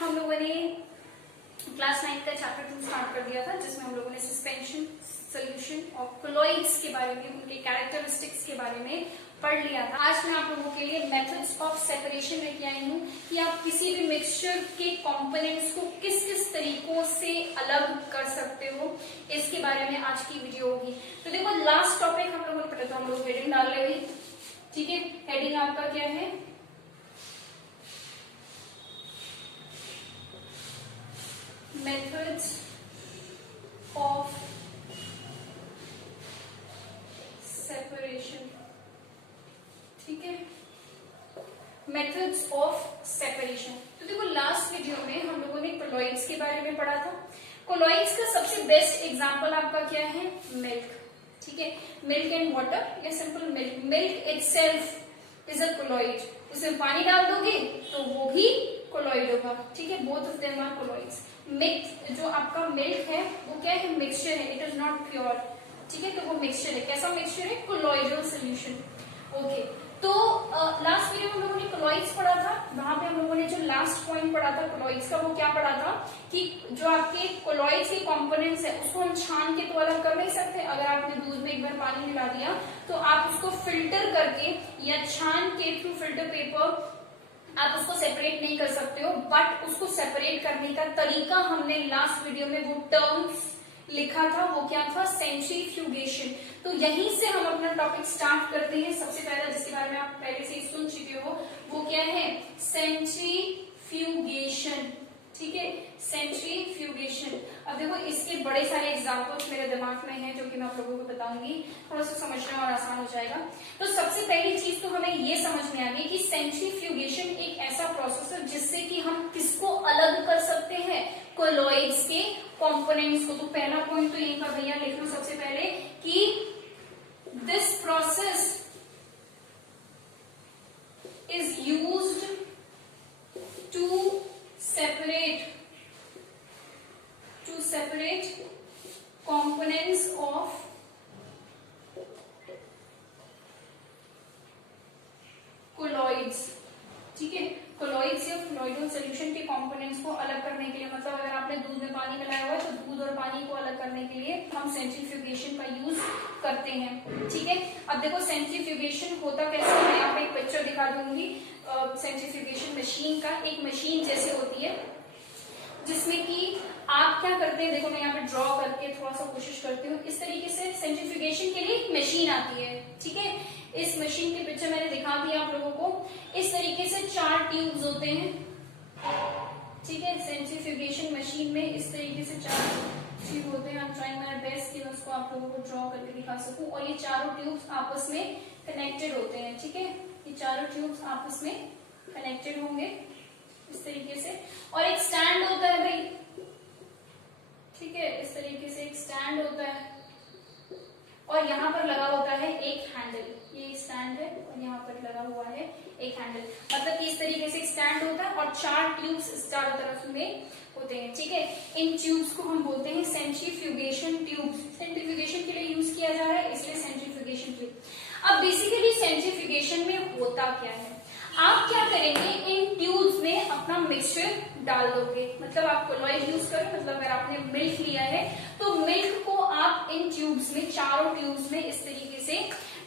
हम लोगों ने क्लास 9 का चैप्टर 2 स्टार्ट कर दिया था, जिसमें हम लोगों ने सस्पेंशन, सॉल्यूशन और कोलॉइड्स के बारे में, उनके कैरेक्टरिस्टिक्स के बारे में पढ़ लिया था। आज मैं आप लोगों के लिए मेथड्स ऑफ सेपरेशन लेके आई हूँ कि आप किसी भी मिक्सचर के कंपोनेंट्स को किस किस तरीकों से अलग कर सकते हो, इसके बारे में आज की वीडियो होगी। तो देखो, लास्ट टॉपिक हम लोगों ने पढ़ा था, हम लोग हेडिंग डाल रहे हैं, ठीक है। हेडिंग आपका क्या है? मेथड्स ऑफ सेपरेशन, ठीक है, मेथड्स ऑफ सेपरेशन। तो देखो, लास्ट वीडियो में हम लोगों ने कोलॉइड्स के बारे में पढ़ा था। कोलॉइड्स का सबसे बेस्ट एग्जांपल आपका क्या है? मिल्क, ठीक है। मिल्क एंड वाटर या simple milk, milk itself is a colloid. उसमें पानी डाल दोगे तो वो भी कोलॉइड होगा, ठीक है। Both of them are colloids. Mix जो आपका मिल्क है वो क्या है? मिक्सचर है, इट इज नॉट प्योर, ठीक है। तो वो मिक्सचर है, कैसा मिक्सचर है? Colloidal solution. ओके, तो लास्ट वीडियो में हम लोगों ने कोलॉइड्स पढ़ा था। वहां पे हम लोगों ने जो लास्ट पॉइंट पढ़ा था कोलॉइड्स का, वो क्या पढ़ा था कि जो आपके कोलॉइड्स के कंपोनेंट्स है उसको हम छान के तो अलग कर नहीं सकते। अगर आपने दूध में एक बार पानी मिला दिया तो आप उसको फिल्टर करके या छान के थ्रू फिल्टर पेपर आप उसको सेपरेट नहीं कर सकते हो। बट उसको सेपरेट करने का तरीका हमने लास्ट वीडियो में वो टर्म्स लिखा था, वो क्या था? सेंट्रीफ्यूगेशन। तो यहीं से हम अपना टॉपिक स्टार्ट करते हैं। सबसे पहला, जिसके बारे में आप पहले से ही सुन चुके हो, वो क्या है? सेंट्रीफ्यूगेशन, ठीक है, सेंट्रीफ्यूगेशन। अब देखो, इसके बड़े सारे एग्जांपल्स मेरे दिमाग में हैं जो कि मैं आप लोगों को बताऊंगी, थोड़ा सा समझना और आसान हो जाएगा। तो सबसे पहली चीज तो हमें ये समझ में आ गई कि सेंट्रीफ्यूगेशन एक ऐसा प्रोसेस है जिससे कि हम किसको अलग कर सकते हैं? कोलॉइड्स के कंपोनेंट्स को। तो पहला पॉइंट तो यही का भैया लिख लो सबसे पहले कि this process is used to separate components of colloids, ठीक है। कोलॉइड्स या कोलॉइडल सॉल्यूशन के कंपोनेंट्स को अलग करने के लिए, मतलब अगर आपने दूध में पानी मिलाया हुआ है तो दूध और पानी को अलग करने के लिए हम सेंट्रीफ्यूगेशन का यूज करते हैं, ठीक है। अब देखो, सेंट्रीफ्यूगेशन होता कैसे है, मैं यहाँ पे एक पिक्चर दिखा दूंगी सेंट्रीफ्यूगेशन मशीन का। एक मशीन जैसे होती है जिसमें कि आप क्या करते हैं, देखो मैं यहाँ पे ड्रॉ करके थोड़ा सा कोशिश करती हूँ। इस तरीके से सेंट्रीफ्यूगेशन के लिए एक मशीन आती है, ठीक है। इस मशीन की पिक्चर मैंने दिखा दिया आप लोगों को। इस तरीके से 4 ट्यूब्स होते हैं, ठीक है। सेंट्रीफ्यूगेशन मशीन में इस तरीके से 4 ट्यूब होते हैं। I am trying my best कि मैं उसको आप लोगों को ड्रॉ करके दिखा सकूं। और ये चारों ट्यूब्स आपस में कनेक्टेड होते हैं, ठीक है। ये चारों ट्यूब्स आपस में कनेक्टेड होंगे इस तरीके से। और एक स्टैंड होता है भाई, ठीक है, इस तरीके से एक स्टैंड होता है और यहाँ पर लगा होता है एक हैंडल। ये एक स्टैंड है और यहाँ पर लगा हुआ है एक हैंडल, मतलब कि इस तरीके से एक स्टैंड होता है और 4 ट्यूब्स चारों तरफ में होते हैं, ठीक है। इन ट्यूब्स को हम बोलते हैं सेंट्रीफ्यूगेशन ट्यूब्स। सेंट्रीफ्यूगेशन के लिए यूज किया जा रहा है, इसलिए सेंट्रीफ्यूगेशन ट्यूब। अब बेसिकली सेंट्रीफ्यूगेशन में होता क्या है, आप क्या करेंगे, इन ट्यूब्स में अपना मिक्सचर डाल दोगे। मतलब आप कोलॉइड यूज करो, मतलब अगर आपने मिल्क लिया है तो मिल्क को आप इन ट्यूब्स में, चारों ट्यूब्स में इस तरीके से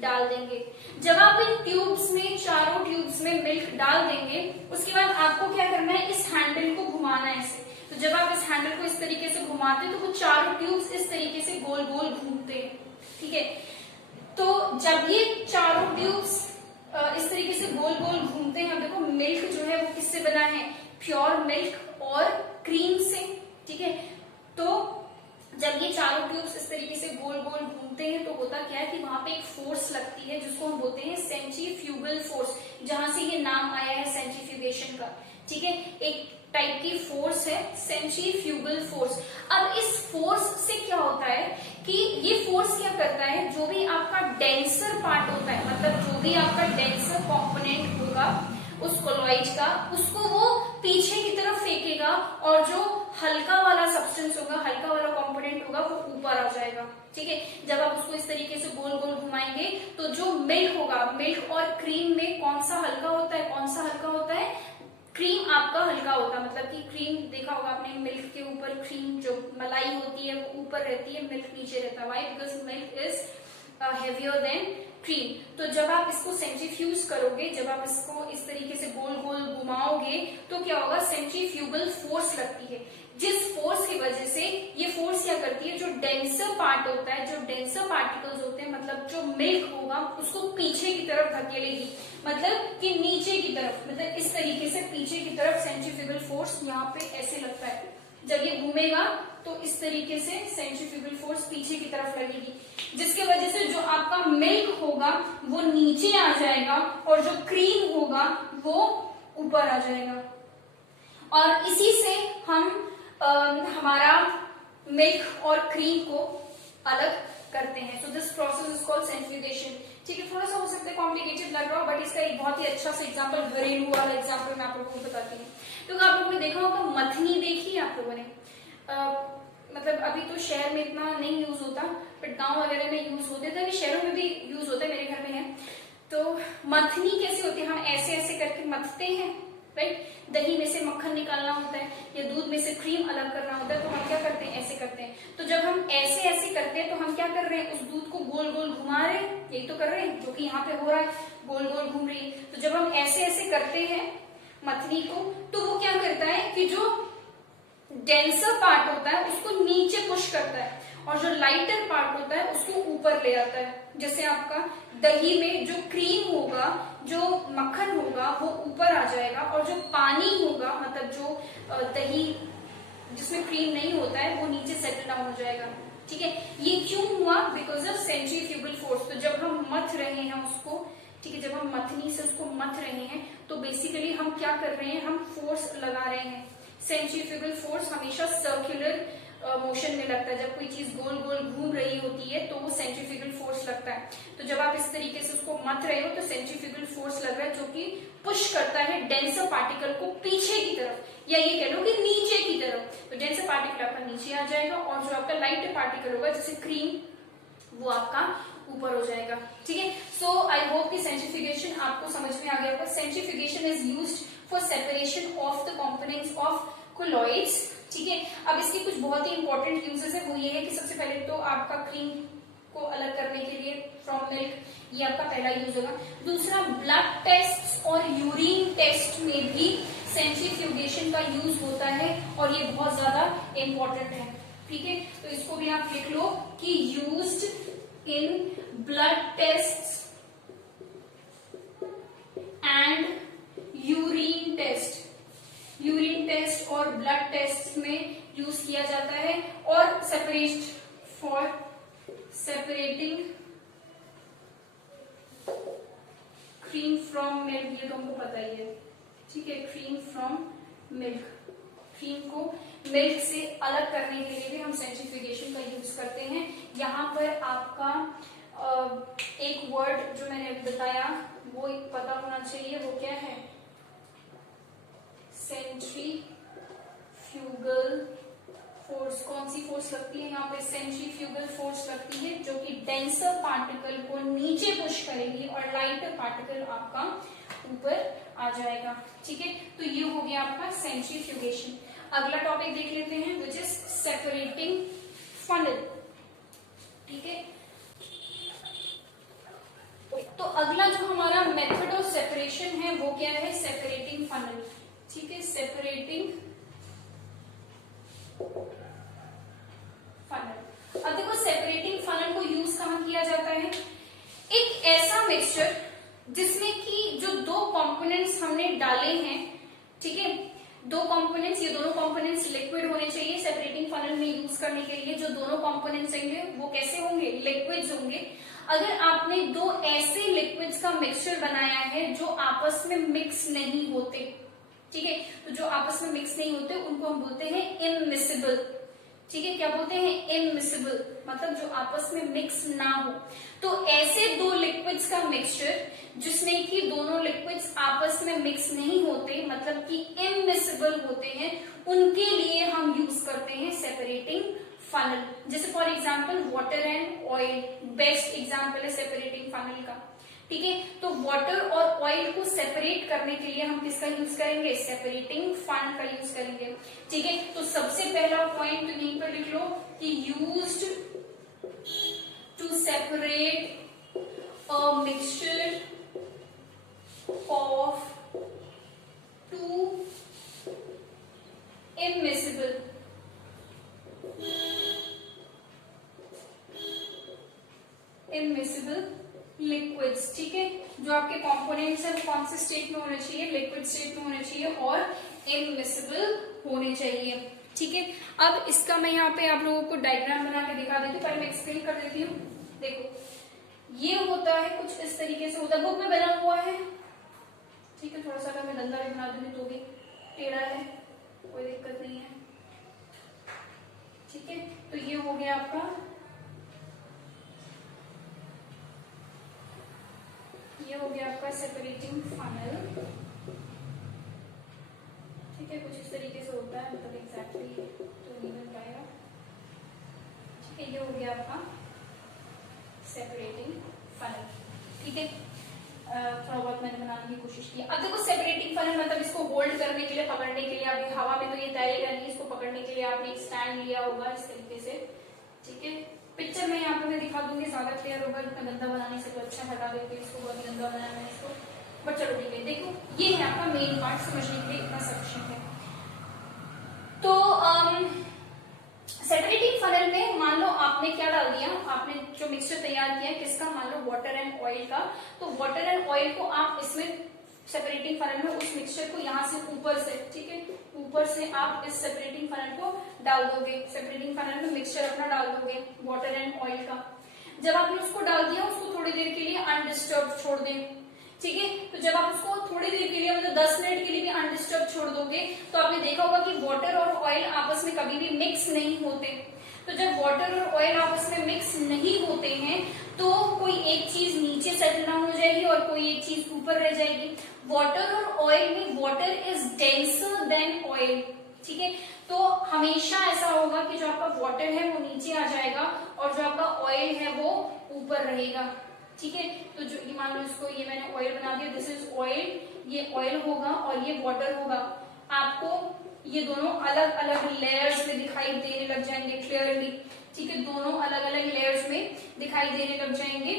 डाल देंगे। जब आप इन ट्यूब्स में, चारों ट्यूब्स में मिल्क डाल देंगे, उसके बाद आपको क्या करना है, इस हैंडल को घुमाना है ऐसे। तो जब आप इस हैंडल को इस तरीके से घुमाते हैं तो वो चारों ट्यूब्स इस तरीके से गोल गोल घूमते हैं, ठीक है। तो जब ये चारों ट्यूब्स इस तरीके से गोल गोल घूमते हैं, अब देखो मिल्क जो है वो किससे बना है? प्योर मिल्क और क्रीम से, ठीक है। तो जब ये चारों ट्यूब्स इस तरीके से गोल गोल घूमते हैं तो होता क्या है कि वहां पे एक फोर्स लगती है जिसको हम बोलते हैं सेंट्रीफ्यूगल फोर्स, जहां से ये नाम आया है सेंट्रीफ्यूगेशन का, ठीक है। एक टाइप की फोर्स है सेंट्रीफ्यूगल फोर्स। अब इस फोर्स से क्या होता है कि ये फोर्स क्या करता है, जो भी आपका डेंसर पार्ट होता है, मतलब जो भी आपका डेंसर कंपोनेंट होगा उस कोलॉइड का, उसको वो पीछे की तरफ फेंकेगा और जो हल्का वाला सब्सटेंस होगा, हल्का वाला कंपोनेंट होगा, वो ऊपर आ जाएगा, ठीक है। जब आप उसको इस तरीके से गोल गोल घुमाएंगे तो जो मिल्क होगा, मिल्क और क्रीम में कौन सा हल्का होता है, कौन सा हल्का होता है? क्रीम आपका हल्का होता है, मतलब कि क्रीम देखा होगा आपने, मिल्क के ऊपर क्रीम जो मलाई होती है वो ऊपर रहती है, मिल्क नीचे रहता है। Why? Because milk is heavier than cream. तो जब आप इसको सेंट्रीफ्यूज करोगे, जब आप इसको इस तरीके से गोल गोल घुमाओगे तो क्या होगा, सेंट्रीफ्यूगल फोर्स लगती है, जिस फोर्स की वजह से ये फोर्स क्या करती है, जो डेंसर पार्ट होता है, जो डेंसर पार्टिकल्स होते हैं, मतलब जो मिल्क होगा उसको पीछे की तरफ धकेलेगी, मतलब कि नीचे की तरफ, मतलब इस तरीके से पीछे की तरफ सेंट्रीफ्यूगल फोर्स यहाँ पे ऐसे लगता है। जब ये घूमेगा तो इस तरीके से सेंट्रीफ्यूगल फोर्स पीछे की तरफ लगेगी, जिसके वजह से जो आपका मिल्क होगा वो नीचे आ जाएगा और जो क्रीम होगा वो ऊपर आ जाएगा। और इसी से हम हमारा मिल्क और क्रीम को अलग करते हैं। So this process is called centrifugation. ठीक है, थोड़ा सा हो सकता है कॉम्प्लिकेटेड लग रहा हो, बट इसका एक बहुत ही अच्छा सा एग्जांपल, घरेलू वाला एग्जांपल मैं आप लोगों को बताती हूँ। तो आप लोगों ने देखा होगा मथनी, देखी आप लोगों ने, मतलब अभी तो शहर में इतना नहीं यूज होता, बट गांव वगैरह में यूज होते थे, अभी शहरों में भी यूज होता है, मेरे घर में है। तो मथनी कैसे होती है, हम ऐसे ऐसे करके मथते हैं, राइट। दही में से मक्खन निकालना होता है या दूध में से क्रीम अलग करना होता है, तो हम क्या करते हैं, ऐसे करते हैं। तो जब हम ऐसे ऐसे करते हैं तो हम क्या कर रहे हैं, उस दूध को गोल गोल घुमा रहे हैं, यही तो कर रहे हैं, जो कि यहाँ पे हो रहा है, गोल गोल घूम रही है। तो जब हम ऐसे ऐसे करते हैं मथनी को, तो वो क्या करता है कि जो डेंसर पार्ट होता है उसको नीचे पुश करता है और जो लाइटर पार्ट होता है उसको ऊपर ले आता है। जैसे आपका दही में जो क्रीम होगा, जो मक्खन होगा वो ऊपर आ जाएगा, और जो पानी होगा, मतलब जो दही जिसमें क्रीम नहीं होता है, वो नीचे सेटल डाउन हो जाएगा। ठीक है, ये क्यों हुआ, बिकॉज ऑफ सेंट्रीफ्यूगल फोर्स। तो जब हम मथ रहे हैं उसको, ठीक है, जब हम मथनी से उसको मथ रहे हैं तो बेसिकली हम क्या कर रहे हैं, हम फोर्स लगा रहे हैं। सेंट्रीफ्यूगल फोर्स हमेशा सर्कुलर मोशन में लगता है, जब कोई चीज गोल गोल घूम रही होती है तो वो सेंट्रीफ्यूगल फोर्स लगता है। तो जब आप इस तरीके से उसको मथ रहे हो तो सेंट्रीफ्यूगल फोर्स लग रहा है, जो कि पुश करता है डेंसर पार्टिकल को पीछे की तरफ, या ये कह लो कि नीचे की तरफ। तो डेंसर पार्टिकल आपका नीचे आ जाएगा और जो आपका लाइटर पार्टिकल होगा जैसे क्रीम, वो आपका ऊपर हो जाएगा। ठीक है, सो आई होप कि सेंट्रीफ्यूगेशन आपको समझ में आ गया होगा। Centrifugation is used for separation of the components of colloids. ठीक है, अब इसके कुछ बहुत ही इंपॉर्टेंट यूजेस है, वो ये है कि सबसे पहले तो आपका क्रीम को अलग करने के लिए फ्रॉम मिल्क, ये आपका पहला यूज होगा। दूसरा, ब्लड टेस्ट और यूरिन टेस्ट में भी सेंट्रीफ्यूगेशन का यूज होता है और ये बहुत ज्यादा इंपॉर्टेंट है। ठीक है, तो इसको भी आप लिख लो कि used in blood test and urine test. Urine test और ब्लड टेस्ट में यूज किया जाता है। और separate for separating cream from milk, ये तो हमको पता ही है। ठीक है, क्रीम फ्रॉम मिल्क, क्रीम को मिल्क से अलग करने के लिए भी हम सेंट्रीफ्यूगेशन का यूज करते हैं। यहाँ पर आपका एक वर्ड जो मैंने अभी बताया वो पता होना चाहिए, वो क्या है, सेंट्रीफ्यूगल फोर्स। कौन सी फोर्स लगती है यहाँ पे, सेंट्रीफ्यूगल फोर्स लगती है, जो कि डेंसर पार्टिकल को नीचे पुश करेगी और लाइटर पार्टिकल आपका ऊपर आ जाएगा। ठीक है, तो ये हो गया आपका सेंट्रीफ्यूगेशन। अगला टॉपिक देख लेते हैं, विच इज सेपरेटिंग फनल। ठीक है, तो अगला जो हमारा मेथड ऑफ सेपरेशन है वो क्या है, सेपरेटिंग फनल। ठीक है, सेपरेटिंग फनल। अब देखो, सेपरेटिंग फनल को यूज कहां किया जाता है, एक ऐसा मिक्सचर जिसमें कि जो दो कंपोनेंट्स हमने डाले हैं, ठीक है, दो कंपोनेंट्स, ये दोनों कंपोनेंट्स लिक्विड होने चाहिए सेपरेटिंग फनल में यूज करने के लिए। जो दोनों कंपोनेंट्स होंगे वो कैसे होंगे, लिक्विड्स होंगे। अगर आपने दो ऐसे लिक्विड्स का मिक्सचर बनाया है जो आपस में मिक्स नहीं होते, ठीक है, तो जो आपस में मिक्स नहीं होते उनको हम बोलते हैं इममिसिबल। ठीक है, क्या बोलते हैं, इममिसिबल, मतलब जो आपस में मिक्स ना हो। तो ऐसे दो लिक्विड्स का मिक्सचर जिसमें कि दोनों लिक्विड्स आपस में मिक्स नहीं होते, मतलब कि इममिसिबल होते हैं, उनके लिए हम यूज करते हैं सेपरेटिंग फनल। जैसे for example water and oil best example है सेपरेटिंग फनल का। ठीक है। तो वाटर और ऑयल को सेपरेट करने के लिए हम किसका यूज करेंगे, सेपरेटिंग फन का यूज करेंगे, ठीक है। तो सबसे पहला पॉइंट यहीं पर लिख लो कि used to separate a mixture of two immiscible liquids, ठीक है। जो आपके कंपोनेंट्स हैं कौन से स्टेट में होने चाहिए, लिक्विड स्टेट में होने चाहिए और इमिसिबल होने चाहिए, ठीक है। अब इसका मैं यहाँ पे आप लोगों को डायग्राम बना के दिखा देती हूँ, पहले मैं एक्सप्लेन कर देती हूँ। देखो ये होता है कुछ इस तरीके से होता है, बुक में बना हुआ है, ठीक है। थोड़ा सा अगर मैं गंदा भी बना दूंगी तो भी टेढ़ा है, कोई दिक्कत नहीं है, ठीक है। तो ये हो गया आपका, ये हो गया आपका सेपरेटिंग फनल, ठीक है। कुछ इस तरीके से होता है, मतलब एग्जैक्टली तो नहीं बन पाएगा, ठीक है। ये हो गया आपका सेपरेटिंग फनल, ठीक है। थोड़ा बहुत मैंने बनाने की कोशिश की। अब देखो सेपरेटिंग फनल मतलब इसको होल्ड करने के लिए, पकड़ने के लिए, अभी हवा में तो ये तैरेगा नहीं, इसको पकड़ने के लिए आपने एक स्टैंड लिया होगा इस तरीके से, ठीक है। पिक्चर में यहाँ पे मैं दिखा दूंगी, ज्यादा क्लियर होगा, इतना गंदा बनाने से तो अच्छा, हटा देते हैं इसको, बहुत गंदा बनाया मैंने इसको, बट चलो ठीक है। देखो ये है आपका मेन पार्ट, समझने के लिए इतना सफिशिएंट है। तो सेपरेटिंग फनल में मान लो आपने क्या डाल दिया, आपने जो मिक्सचर तैयार किया है किसका, मान लो वाटर एंड ऑयल का। तो वाटर एंड ऑयल को आप इसमें सेपरेटिंग फनल में उस मिक्सचर को यहाँ से ऊपर से, ठीक है, ऊपर से आप इस सेपरेटिंग फनल को डाल दोगे, सेपरेटिंग फनल में मिक्सचर अपना डाल दोगे वाटर एंड ऑयल का। जब आपने उसको डाल दिया, उसको थोड़ी देर के लिए अनडिस्टर्ब छोड़ दें, ठीक है। तो जब आप उसको थोड़ी देर के लिए, मतलब 10 मिनट के लिए भी अनडिस्टर्ब छोड़ दोगे, तो आपने देखा होगा कि वाटर और ऑयल आपस में कभी भी मिक्स नहीं होते। तो जब वाटर और ऑयल आपस में मिक्स नहीं होते हैं तो कोई एक चीज नीचे सेटल डाउन हो जाएगी और कोई एक चीज ऊपर रह जाएगी। वाटर और ऑयल में water is denser than oil, ठीक है। तो हमेशा ऐसा होगा कि जो आपका वाटर है वो नीचे आ जाएगा और जो आपका ऑयल है वो ऊपर रहेगा, ठीक है। तो जो ये मान लो इसको, ये मैंने ऑयल बना दिया, दिस इज ऑयल, ये ऑयल होगा और ये वाटर होगा। आपको ये दोनों अलग अलग लेयर्स में दिखाई देने लग जाएंगे क्लियरली, ठीक है। दोनों अलग अलग लेयर्स में दिखाई देने लग जाएंगे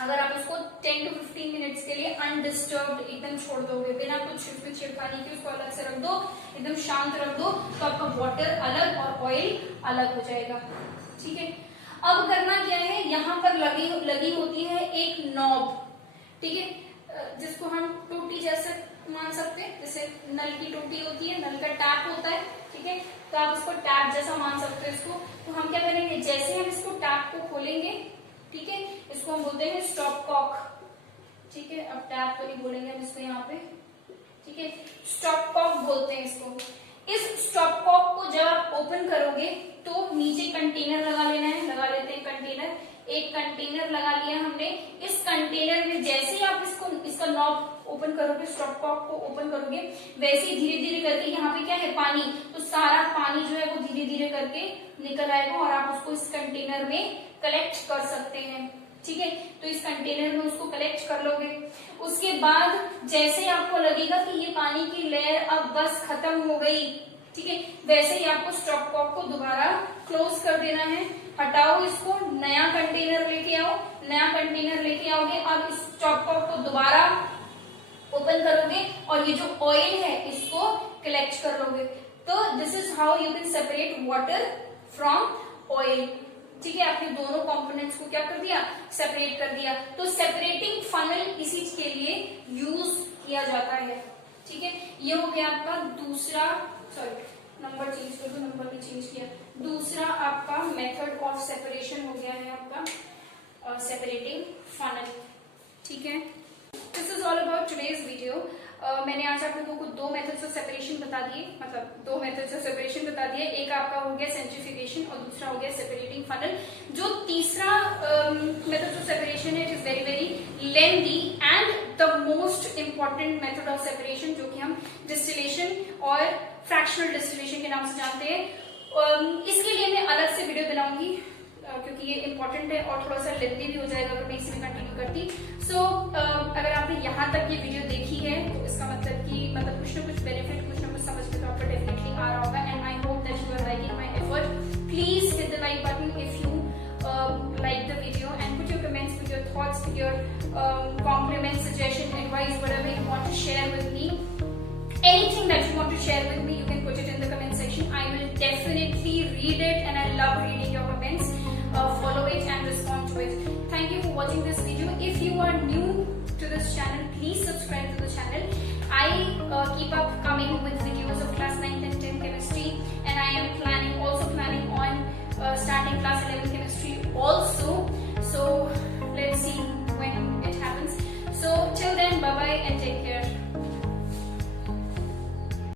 अगर आप उसको 10 to 15 मिनट्स के लिए अनडिस्टर्ब्ड एकदम छोड़ दोगे, बिना कुछ उसमें छिड़काने के, उसको अलग से रख दो, एकदम शांत रख दो, तो आपका वाटर अलग और ऑयल अलग हो जाएगा, ठीक है। अब करना क्या है, यहाँ पर लगी होती है एक नॉब, ठीक है, जिसको हम टूटी जैसे मान सकते हैं, जैसे नल की टूटी होती है, नल का टैप होता है, ठीक है। तो आप इसको टैप जैसा मान सकते हो इसको। तो हम क्या करेंगे, जैसे हम इसको टैप को खोलेंगे, ठीक है, इसको हम बोलते हैं स्टॉप कॉक, ठीक है। अब टैप तो नहीं बोलेंगे हम इसको यहाँ पे, ठीक है, स्टॉप कॉक बोलते हैं इसको। इस स्टॉप कॉक को जब आप ओपन करोगे तो नीचे कंटेनर लगा लेना है, लगा लेते हैं कंटेनर, एक कंटेनर लगा लिया हमने। इस कंटेनर में जैसे ही आप इसका नॉब ओपन करोगे, स्टॉप कॉक को ओपन करोगे, वैसे ही धीरे धीरे करके, यहाँ पे क्या है पानी, तो सारा पानी जो है वो धीरे धीरे करके निकल आएगा और आप उसको इस कंटेनर में कलेक्ट कर सकते हैं, ठीक है। तो इस कंटेनर में उसको कलेक्ट कर लोगे। उसके बाद जैसे आपको लगेगा कि ये पानी की लेयर अब बस खत्म हो गई, ठीक है, वैसे ही आपको स्टॉप कॉक को दोबारा क्लोज कर देना है। हटाओ इसको, नया कंटेनर लेके आओ, नया कंटेनर लेके आओगे, अब इस स्टॉप कॉक को दोबारा ओपन करोगे और ये जो ऑयल है इसको कलेक्ट कर लोगे। तो this is how you can separate water from oil, ठीक है। आपने दोनों कंपोनेंट्स को क्या कर दिया, सेपरेट कर दिया। तो सेपरेटिंग फनल इसी के लिए यूज किया जाता है, ठीक है। ये हो गया आपका दूसरा, सॉरी नंबर चेंज कर दो, नंबर भी चेंज किया। दूसरा आपका मेथड ऑफ सेपरेशन हो गया है आपका सेपरेटिंग फनल, ठीक है। This is all about today's video. मैंने आज आप लोगों को दो मेथड्स ऑफ सेपरेशन बता दिए, मतलब दो मेथड्स ऑफ सेपरेशन बता दिए। एक आपका हो गया सेंट्रीफ्यूगेशन और दूसरा हो गया सेपरेटिंग फनल। जो तीसरा मेथड ऑफ सेपरेशन है, it is very very lengthy and the most important method of separation, जो कि हम डिस्टिलेशन और फ्रैक्शनल डिस्टिलेशन के नाम से जानते हैं। इसके लिए मैं अलग से वीडियो बनाऊंगी, क्योंकि ये इंपॉर्टेंट है और थोड़ा सा लेंथी भी हो जाएगा अगर मैं इसी में कंटिन्यू करती। सो अगर आपने यहाँ तक ये वीडियो देखी है तो इसका मतलब कि कुछ ना कुछ बेनिफिट, कुछ ना कुछ समझ में तो आपको डेफिनेटली आ रहा होगा। And I hope that you are liking my effort. Please hit the like button if you like the video, and put your comments, put your thoughts, put your compliments, suggestion, advice, whatever you want to share with me. Anything that you want to share with me, you can put it in the comment section. I will definitely read it, and I love reading your comments. Follow it and respond to it. Thank you for watching this video. If you are new to this channel, please subscribe to the channel. I keep up coming with videos of class 9 and 10 chemistry, and I am planning on starting class 11 chemistry also. So let's see when it happens. So till then, bye bye and take care.